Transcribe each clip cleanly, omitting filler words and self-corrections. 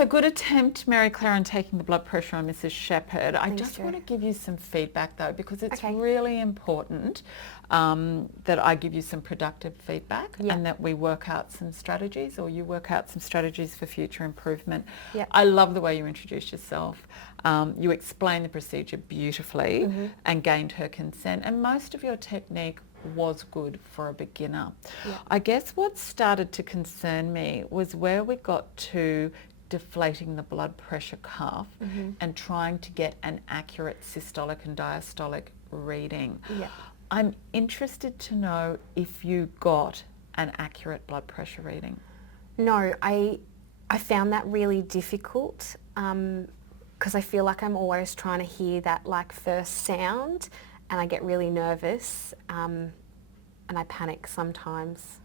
So good attempt, Mary Claire, on taking the blood pressure on Mrs. Shepherd. I Thank just you. want to give you some feedback though, because it's Okay. really important that I give you some productive feedback Yeah. and that we work out some strategies, or you work out some strategies for future improvement. Yeah. I love the way you introduced yourself. You explained the procedure beautifully and gained her consent, and most of your technique was good for a beginner. Yeah. I guess what started to concern me was where we got to deflating the blood pressure cuff and trying to get an accurate systolic and diastolic reading. Yeah. I'm interested to know if you got an accurate blood pressure reading. No, I found that really difficult because I feel like I'm always trying to hear that like first sound, and I get really nervous and I panic sometimes.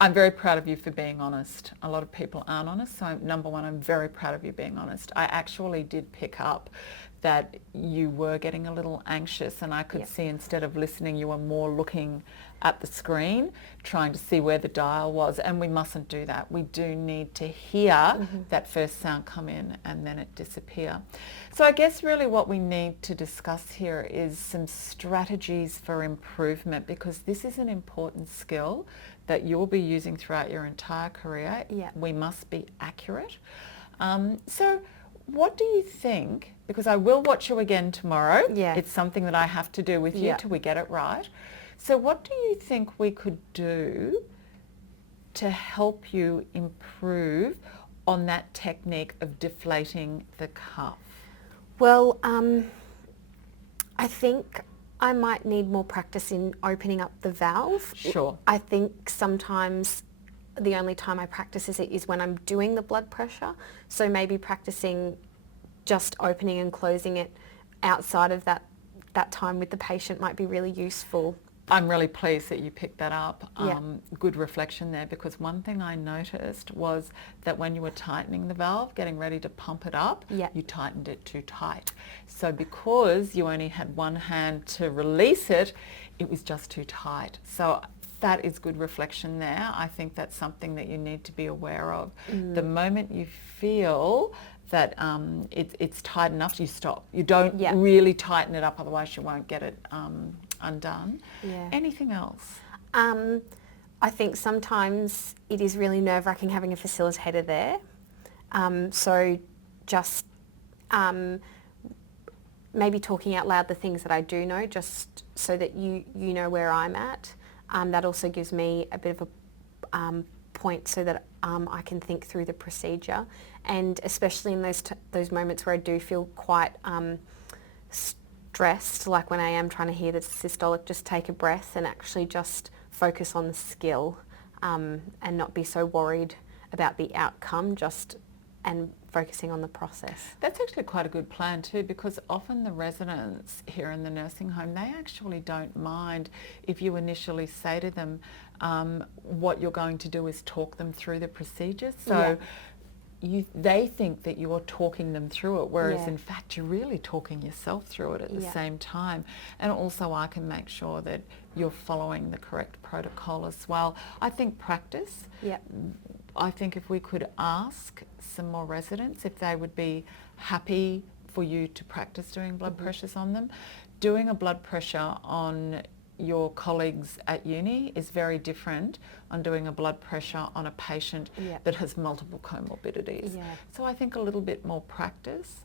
I'm very proud of you for being honest. A lot of people aren't honest, so number one, I'm very proud of you being honest. I actually did pick up that you were getting a little anxious, and I could see instead of listening, you were more looking at the screen, trying to see where the dial was, and we mustn't do that. We do need to hear that first sound come in and then it disappear. So I guess really what we need to discuss here is some strategies for improvement, because this is an important skill that you'll be using throughout your entire career. Yeah. We must be accurate. So what do you think, because I will watch you again tomorrow. Yeah. It's something that I have to do with you till we get it right. So what do you think we could do to help you improve on that technique of deflating the cuff? Well, I think I might need more practice in opening up the valve. Sure. I think sometimes the only time I practice is when I'm doing the blood pressure. So maybe practicing just opening and closing it outside of that time with the patient might be really useful. I'm really pleased that you picked that up. Yeah. Good reflection there, because one thing I noticed was that when you were tightening the valve, getting ready to pump it up, you tightened it too tight. So because you only had one hand to release it, it was just too tight. So that is good reflection there. I think that's something that you need to be aware of. The moment you feel that it's tight enough, you stop. You don't really tighten it up, otherwise you won't get it undone. Yeah. Anything else? I think sometimes it is really nerve-wracking having a facilitator there. So just maybe talking out loud the things that I do know, just so that you know where I'm at. That also gives me a bit of a point so that I can think through the procedure, and especially in those moments where I do feel quite stressed, like when I am trying to hear the systolic, just take a breath and actually just focus on the skill and not be so worried about the outcome, and focusing on the process. That's actually quite a good plan too, because often the residents here in the nursing home, they actually don't mind if you initially say to them what you're going to do is talk them through the procedure. So they think that you're talking them through it, whereas in fact you're really talking yourself through it at the same time. And also I can make sure that you're following the correct protocol as well. I think practice. I think if we could ask some more residents if they would be happy for you to practice doing blood pressures on them. Doing a blood pressure on your colleagues at uni is very different on doing a blood pressure on a patient that has multiple comorbidities. So I think a little bit more practice.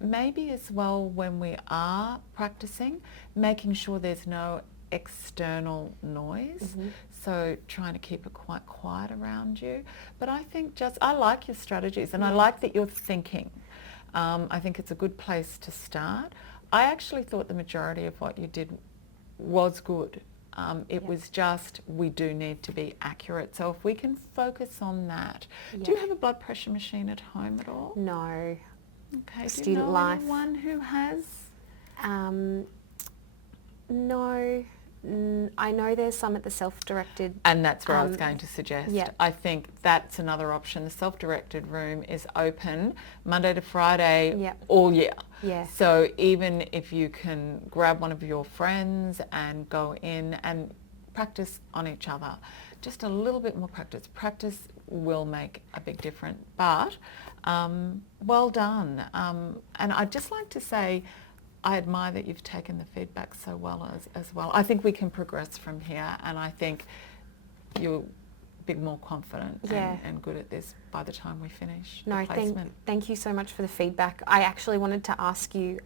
Maybe as well, when we are practicing, making sure there's no external noise. So trying to keep it quite quiet around you. But I think I like your strategies, and I like that you're thinking. I think it's a good place to start. I actually thought the majority of what you did was good. It was just, we do need to be accurate. So if we can focus on that. Do you have a blood pressure machine at home at all? No. Okay. Student do you know life. anyone who has? No. I know there's some at the self-directed. And that's where I was going to suggest. Yeah. I think that's another option. The self-directed room is open Monday to Friday all year. Yeah. So even if you can grab one of your friends and go in, and practice on each other. Just a little bit more practice. Practice will make a big difference. But well done. And I'd just like to say, I admire that you've taken the feedback so well as well. I think we can progress from here, and I think you'll be more confident and good at this by the time we finish the placement. Thank you so much for the feedback. I actually wanted to ask you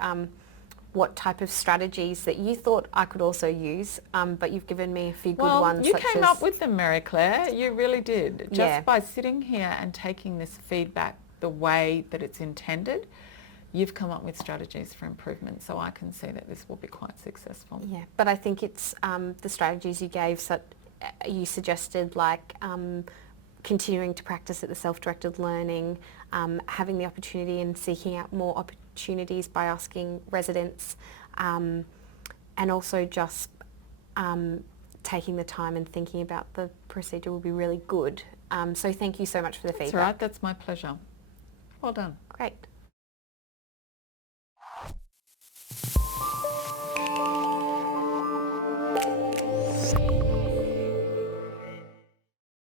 what type of strategies that you thought I could also use, but you've given me a few good ones. You came up with them, Mary Claire. You really did. Just by sitting here and taking this feedback the way that it's intended, you've come up with strategies for improvement, so I can see that this will be quite successful. Yeah, but I think it's the strategies you gave, so you suggested, like continuing to practice at the self-directed learning, having the opportunity and seeking out more opportunities by asking residents, and also just taking the time and thinking about the procedure will be really good. So thank you so much for the feedback. That's all right, that's my pleasure. Well done. Great.